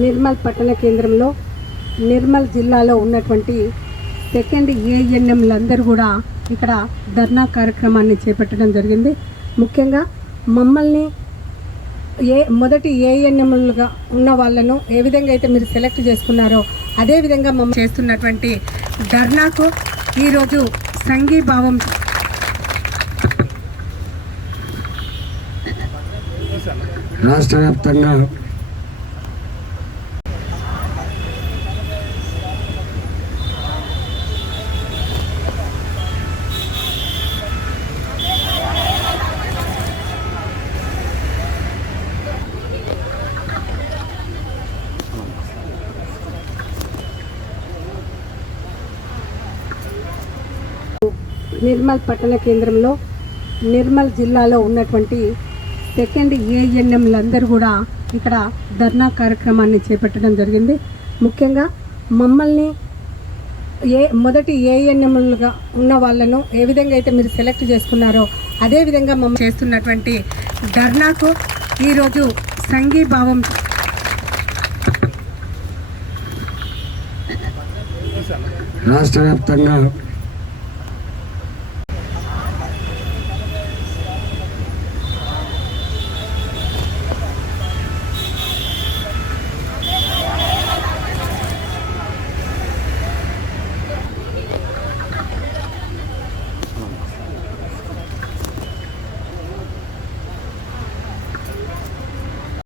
నిర్మల్ పట్టణ కేంద్రంలో నిర్మల్ జిల్లాలో ఉన్నటువంటి సెకండ్ ఏఎన్ఎంలందరూ కూడా ఇక్కడ ధర్నా కార్యక్రమాన్ని చేపట్టడం జరిగింది. ముఖ్యంగా మమ్మల్ని ఏ మొదటి ఏఎన్ఎంలుగా ఉన్న వాళ్ళను ఏ విధంగా అయితే మీరు సెలెక్ట్ చేసుకున్నారో అదే విధంగా మమ్మల్ని చేస్తున్నటువంటి ధర్నాకు ఈరోజు సంఘీభావం రాష్ట్ర వ్యాప్తంగా నిర్మల్ పట్టణ కేంద్రంలో నిర్మల్ జిల్లాలో ఉన్నటువంటి సెకండ్ ఏఎన్ఎంలందరూ కూడా ఇక్కడ ధర్నా కార్యక్రమాన్ని చేపట్టడం జరిగింది. ముఖ్యంగా మమ్మల్ని ఏ మొదటి ఏఎన్ఎంలుగా ఉన్న వాళ్ళను ఏ విధంగా అయితే మీరు సెలెక్ట్ చేసుకున్నారో అదే విధంగా మమ్మల్ని చేస్తున్నటువంటి ధర్నాకు ఈరోజు సంఘీభావం రాష్ట్ర వ్యాప్తంగా